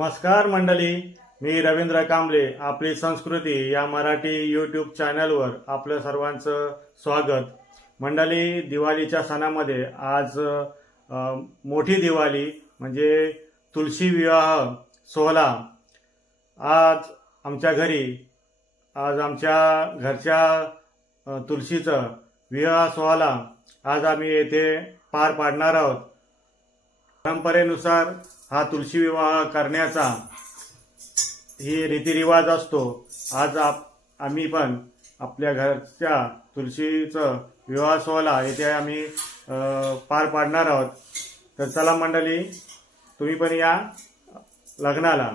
नमस्कार मंडळी, मी रवींद्र कांबळे. आपली संस्कृती या मराठी यूट्यूब चॅनलवर आपलं सर्वांचं स्वागत. मंडळी, दिवाळीच्या सणामध्ये आज मोठी दिवाळी म्हणजे तुळशी विवाह सोहळा आज आमच्या घरच्या तुळशीचं विवाह सोहळा आज आम्ही येथे पार पाडणार आहोत. परंपरेनुसार हा तुळशी विवाह करण्याचा ही रीतिरिवाज असतो. आज आम्ही पण आपल्या घरच्या तुळशीचं विवाह सोहळा येथे आम्ही पार पाडणार आहोत. तर चला मंडळी, तुम्ही पण या लग्नाला.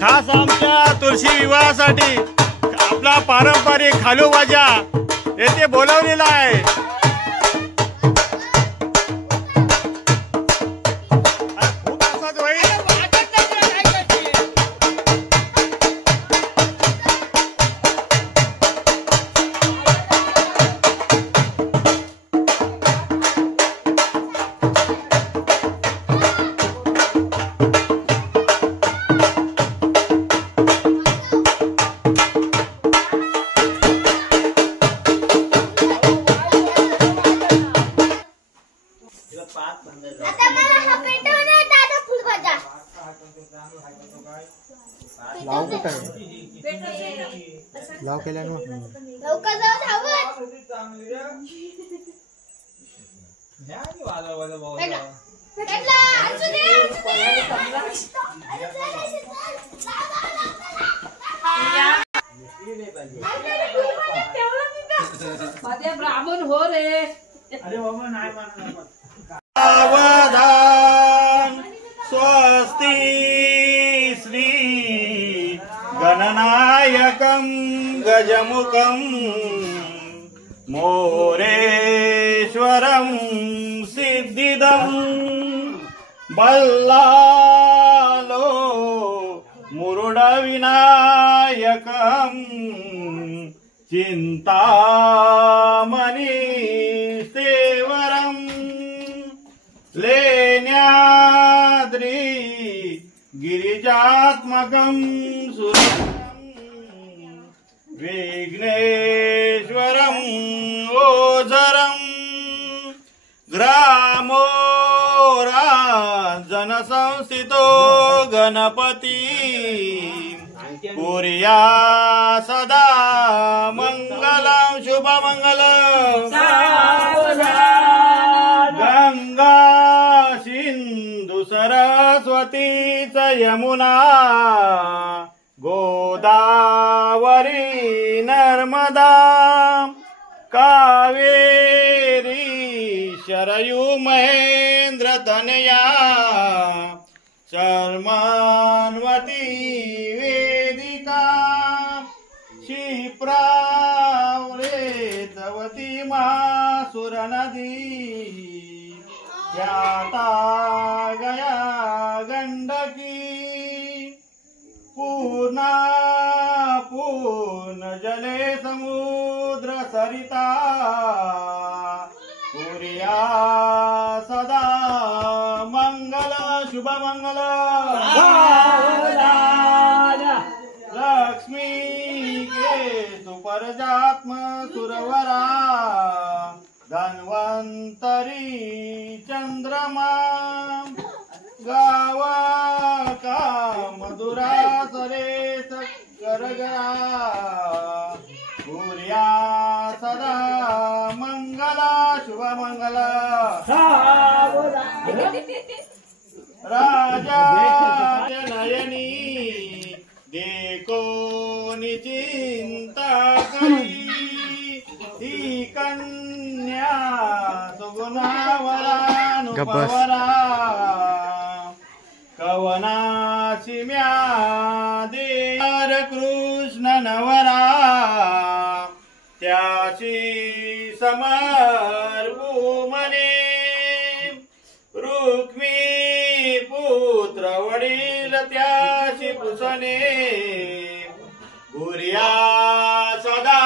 खास आमच्या तुळशी विवाहासाठी आपला पारंपरिक खालू बाजा येथे बोलावलेला आहे. लाव केल्या ब्राह्मण हो रे. सावधान स्वस्ति श्री गणनायकं गजमुखं मोरेश्वरं सिद्धिदं बल्लालो मुरुडविनायकं चिंतामणि सेवरं लेण्याद्री गिरिजात्मकं विघ्नेश्वरं ओझरं ग्रामोराजनसंस्थितो गणपति कुर्या सदा मंगलं शुभमंगलं. गंगा सिंधु सरस्वती च यमुना गोदावरी नर्मदा कावेरी शरयू महेंद्र तनया शर्मान्वती वेदिका क्षिप्रावृतवती महासुर नदी ख्याता गया गंडकी पूर्णा पूर्ण जले समुद्र सरिता कुर्या सदा मंगल शुभ मंगल. लक्ष्मी के सुपरजात्म सुरवरा धन्वंतरी चंद्रमा गावा का मधुरा सरेस गरगरा सदा मंगला शुभमंगला राजा नयनी देखो चिंता करी ही कन्या सुगुणावरा कवनाची म्या देर कृष्ण नवरा त्याशी समर्पू मने रुक्मी पुत्र वडील त्याशी पुसणे गुरिया सदा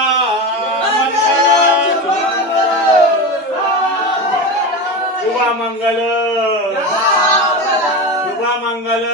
शुभमंगल शुभमंगल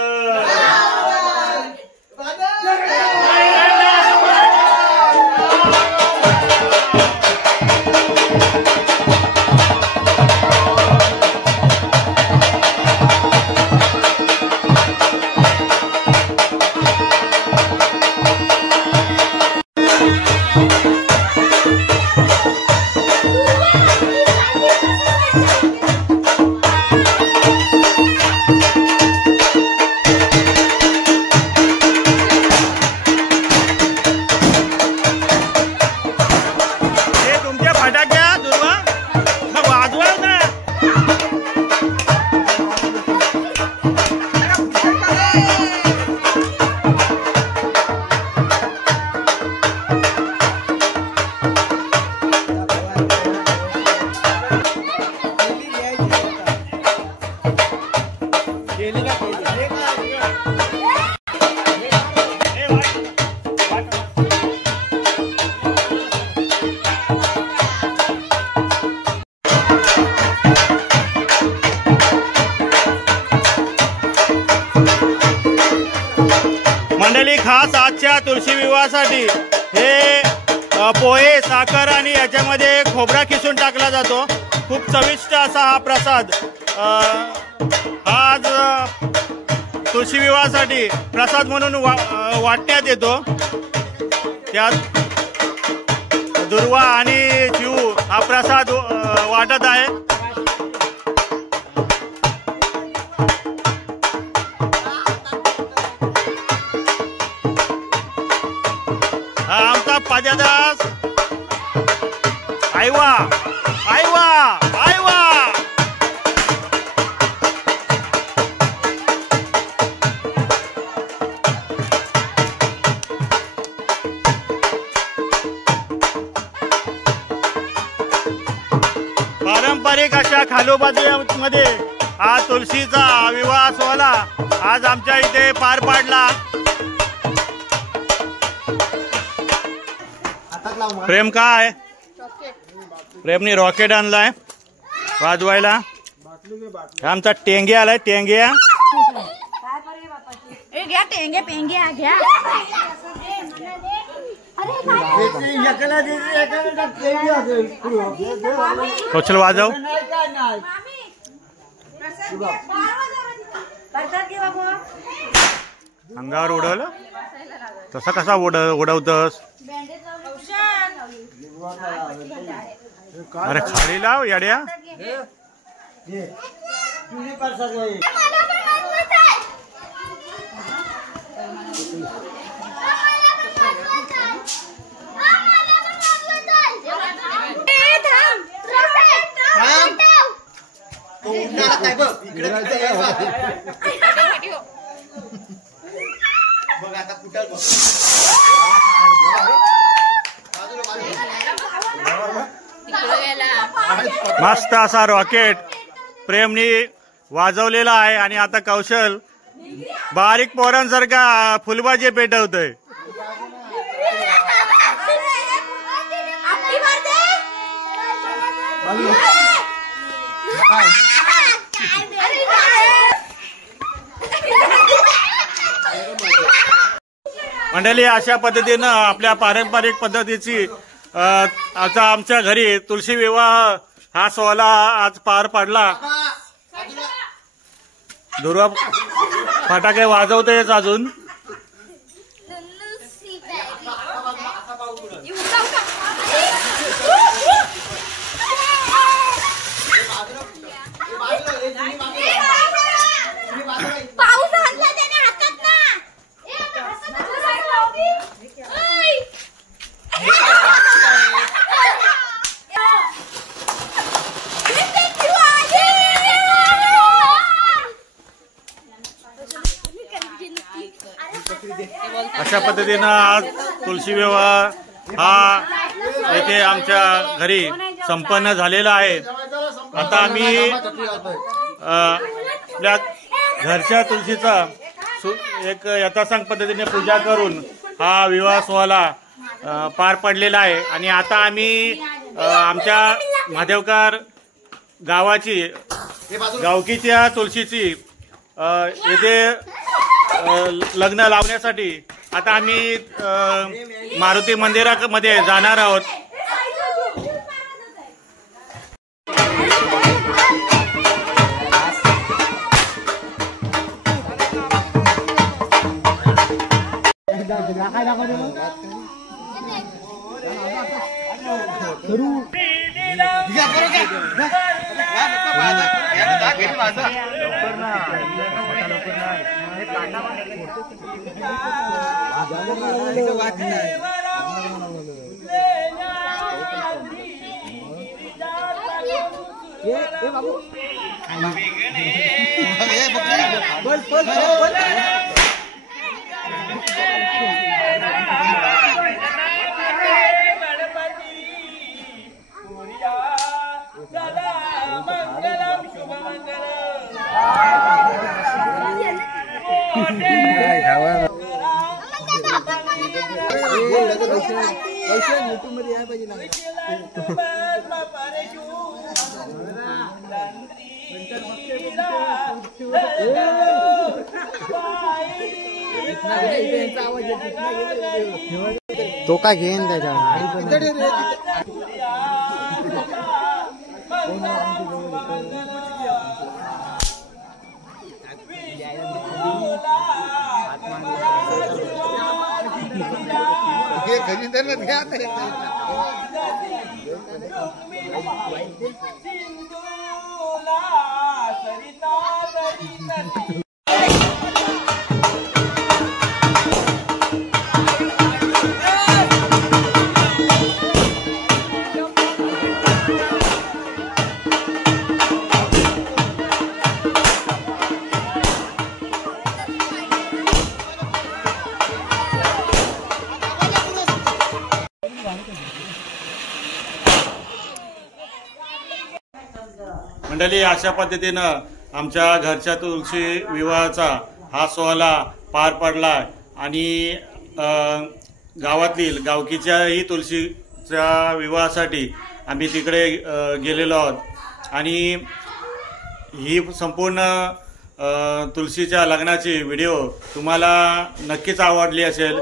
मंडळी, खास आजच्या तुळशी विवाहासाठी हे पोहे, साखर आणि याच्यामध्ये खोबरा किसून टाकला जातो. खूप चविष्ट असा हा प्रसाद आज तुळशी विवाहासाठी प्रसाद म्हणून वाटण्यात येतो. त्यात दुर्वा आणि जीव हा प्रसाद वाटत आहे. हा आमचा पाद्यादास. आयवा आयवा आयवा. पारंपरिक अशा खालोबादमध्ये हा तुळशीचा विवाह सोहळा आज आमच्या इथे पार पाडला. प्रेम काय प्रेमनी रॉकेट आणलाय वाजवायला. आमचा टेंगे आलाय. टेंग्या टेंगे पेंगे घ्या. कौशल वाजव. अंगावर उडवलं तसं कसा उडवतस. अरे खाली लाव येड्या. मस्त असा रॉकेट प्रेमनी वाजवलेला आहे. आणि आता कौशल बारीक पोरांसारखा फुलबाजी पेटवतोय. मंडळी, अशा पद्धतीनं आपल्या पारंपरिक पद्धतीची आता आमच्या घरी तुळशी विवाह हा सोहळा आज पार पडला. दुर्वा फटाके वाजवतेच अजून. अशा पद्धतीनं आज तुळशी विवाह हा येथे आमच्या घरी संपन्न झालेला आहे। आता आम्ही आपल्या घरच्या तुळशीचा एक यथासांग पद्धतीने पूजा करून हा विवाह सोहळा पार पडलेला आहे। आणि आता आम्ही आमच्या महादेवकर गावाची गावकीच्या तुळशीची येथे लग्न लावण्यासाठी आता आम्ही मारुती मंदिरामध्ये जाणार आहोत। तो का घेईन त्याच्या मंडळी, अशा पद्धतीनं आमच्या घरच्या तुळशी विवाहाचा हा सोहळा पार पडला आणि गावातील गावकीच्याही तुळशीच्या विवाहासाठी आम्ही तिकडे गेलेलो आहोत। आणि ही संपूर्ण तुळशीच्या लग्नाची व्हिडिओ तुम्हाला नक्कीच आवडली असेल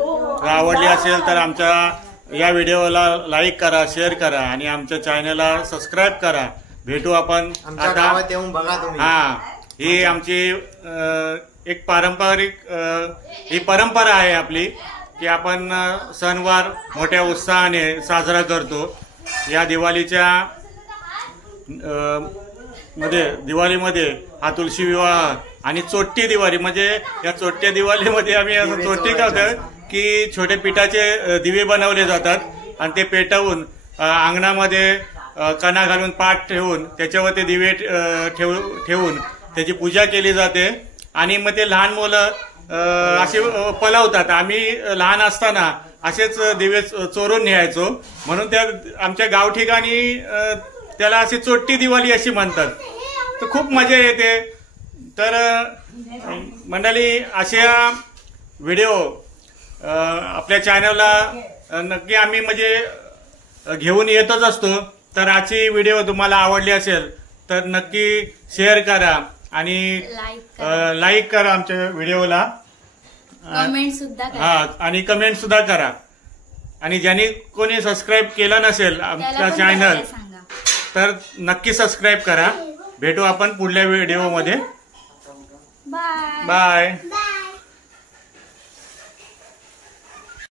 तर आमच्या या व्हिडिओला लाईक करा, शेअर करा आणि आमच्या चॅनलला सबस्क्राईब करा। भेटू आपण आता येऊन बघा तुम्ही। ही आमची एक पारंपरिक ही परंपरा आहे आपली की आपण सणवार मोठ्या उत्साहाने साजरा करतो। या दिवाळीमध्ये हा तुळशी विवाह आणि चोट्टी दिवाळी म्हणजे या चोट्ट्या दिवाळीमध्ये आम्ही असं चोट्टी करतो की छोटे पिठाचे दिवे बनवले जातात आणि ते पेटवून अंगणामध्ये कणा घालून पाट ठेवून त्याच्यावर ते दिवे ठेवून त्याची पूजा केली जाते। आणि मग ते लहान मुलं असे पलवतात। आम्ही लहान असताना असेच दिवे चोरून न्यायचो, म्हणून त्या आमच्या गाव ठिकाणी त्याला अशी चोट्टी दिवाळी अशी म्हणतात। तर खूप मजा येते। तर मंडळी, अशा व्हिडिओ आपल्या चॅनलला नक्की आम्ही म्हणजे घेऊन येतच असतो। तर आजची व्हिडिओ तुम्हाला आवडली असेल तर नक्की शेअर करा आणि लाईक करा आमच्या व्हिडिओला, कमेंट सुद्धा करा। आणि कमेंट सुद्धा करा। आणि ज्यांनी कोणी सबस्क्राईब केलं नसेल आमच्या चॅनल तर नक्की सबस्क्राईब करा। भेटू आपण पुढल्या व्हिडिओमध्ये। Bye bye.